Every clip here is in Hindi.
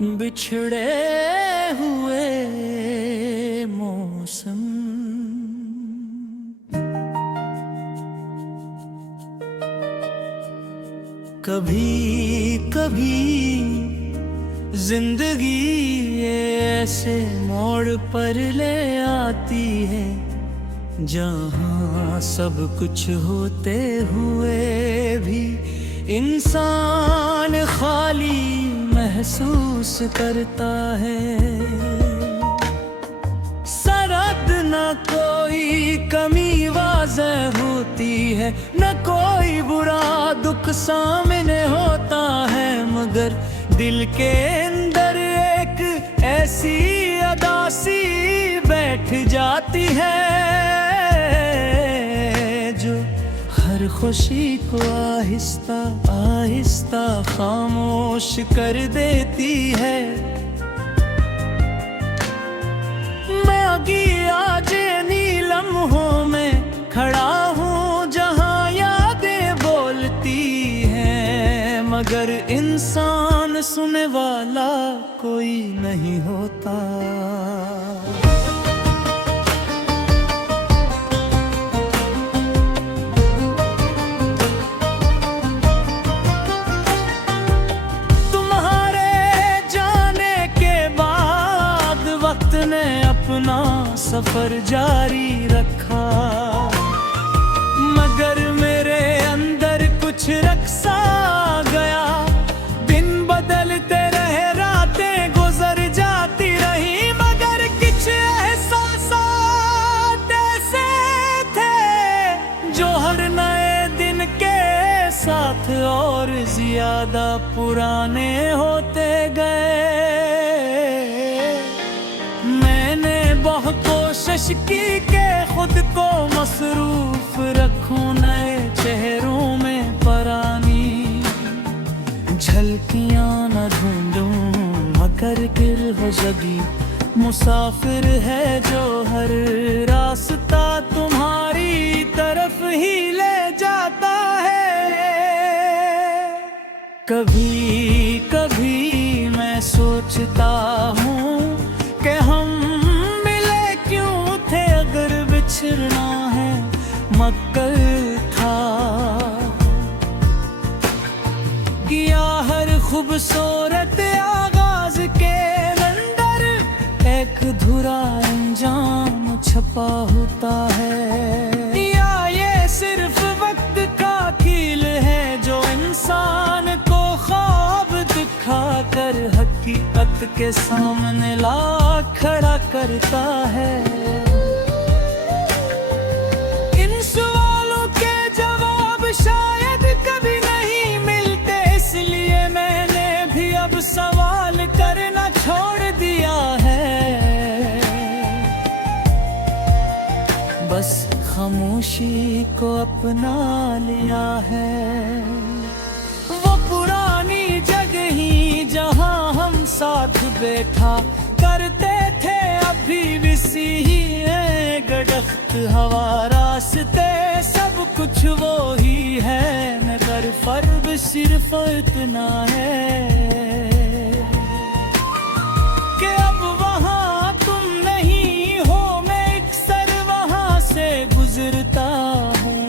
बिछड़े हुए मौसम। कभी कभी जिंदगी ऐसे मोड़ पर ले आती है जहाँ सब कुछ होते हुए भी इंसान खाली महसूस करता है। सरहद न कोई कमी वाज़ेह होती है, न कोई बुरा दुख सामने होता है, मगर दिल के अंदर एक ऐसी अदासी बैठ जाती है जो हर खुशी को आहिस्ता आहिस्ता खामोश कर देती है। मैं आज नीलम्हों में खड़ा हूँ जहाँ यादें बोलती हैं, मगर इंसान सुनने वाला कोई नहीं होता। ने अपना सफर जारी रखा, मगर मेरे अंदर कुछ रक्सा गया। दिन बदलते रहे, रातें गुजर जाती रही, मगर कुछ एहसास ऐसे थे जो हर नए दिन के साथ और ज्यादा पुराने होते गए। बहुत कोशिश की कि खुद को मसरूफ रखूं नए चेहरों में परानी झलकियां न ढूंढूं, मगर गिरह जगी मुसाफिर है जो हर रास्ता तुम्हारी तरफ ही ले जाता है। कभी कभी मैं सोचता हूँ कि हम बिछड़ना है मक्कल था, किया हर खूबसूरत आगाज के अंदर एक धुरा अंजाम छपा होता है। या ये सिर्फ वक्त का कील है जो इंसान को ख्वाब दिखा कर हकीकत के सामने ला खड़ा करता है। शायद कभी नहीं मिलते, इसलिए मैंने भी अब सवाल करना छोड़ दिया है। बस खामोशी को अपना लिया है। वो पुरानी जगह ही जहां हम साथ बैठा करते थे, अभी भी सी ही है गड़ख्त हवा रास्ते सब कुछ वो ही है, मगर फर्क सिर्फ इतना है कि अब वहाँ तुम नहीं हो, मैं अक्सर वहाँ से गुजरता हूँ,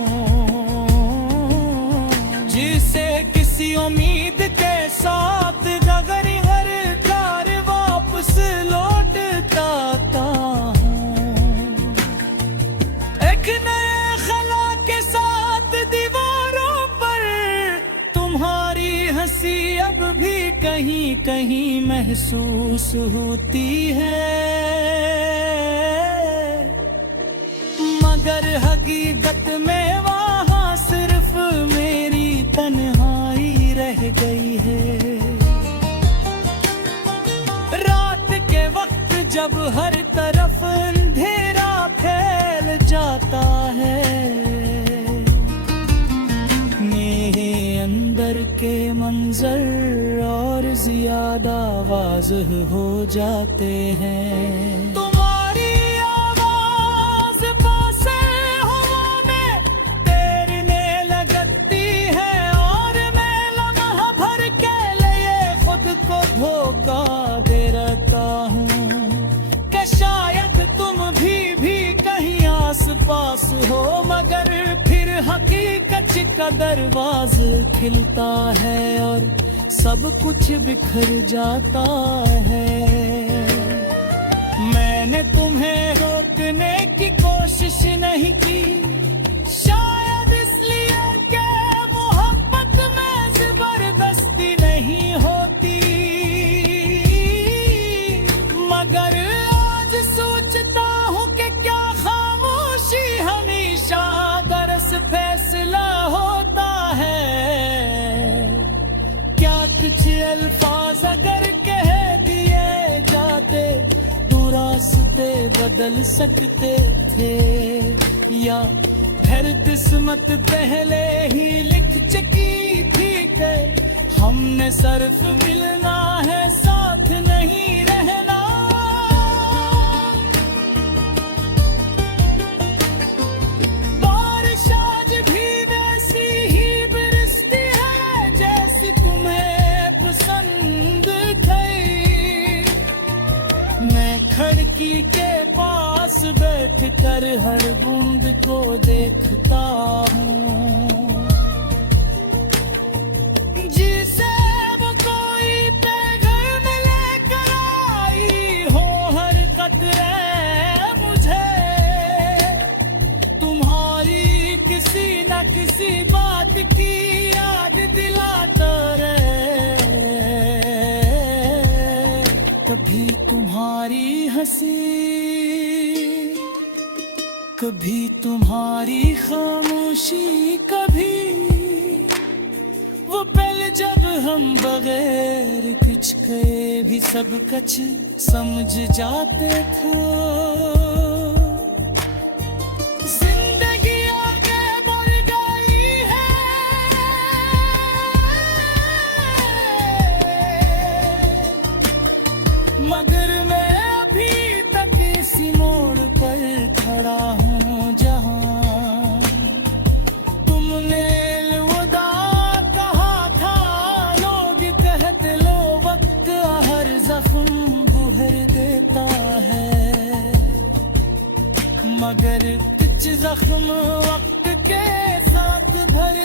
जिसे किसी उम्मीद के साथ अगर हर कार वापस लौटता हूँ। एक नए खला के साथ दीवारों पर तुम्हारी हंसी अब भी कहीं कहीं महसूस होती है, मगर हकीकत में वहाँ सिर्फ मेरी तन्हाई रह गई है। रात के वक्त जब हर तरफ अंधेरा फैल जाता है, मेरे अंदर के मंजर और ज्यादा वाज़ेह हो जाते हैं। तुम्हारी आवाज़ पासे हवा में तैरने लगती है, और मैं लम्हा भर के लिए खुद को धोखा का दरवाज खिलता है और सब कुछ बिखर जाता है। मैंने तुम्हें रोकने की कोशिश नहीं की, शायद इसलिए कि मोहब्बत में जबरदस्ती नहीं होती। मगर आज सोचता हूँ कि क्या खामोशी हमेशा दरस फैसला होता है। क्या कुछ अल्फाज अगर कह दिए जाते तो रास्ते बदल सकते थे, या फिर किस्मत पहले ही लिख चुकी थी कि हमने सिर्फ मिलना है, साथ नहीं रहना। बारिश आज भी वैसी ही बरसती है जैसी तुम्हें पसंद थी। मैं खिड़की के पास बैठकर हर बूंद को देखता हूँ, जिसे वो कोई पैगाम लेकर आई हो। हर कतरे मुझे तुम्हारी किसी न किसी बात की याद दिलाता रहे। कभी तुम्हारी हंसी, कभी तुम्हारी खामोशी, कभी वो पल जब हम बगैर कुछ कहे भी सब कुछ समझ जाते थे। जिंदगी आगे बढ़ गई है, मगर मैं अभी तक इसी मोड़ पर खड़ा हूँ जहाँ तुमने अलविदा कहा था। लोग कहते लो वक्त हर जख्म भर देता है, मगर कुछ जख्म वक्त के साथ भर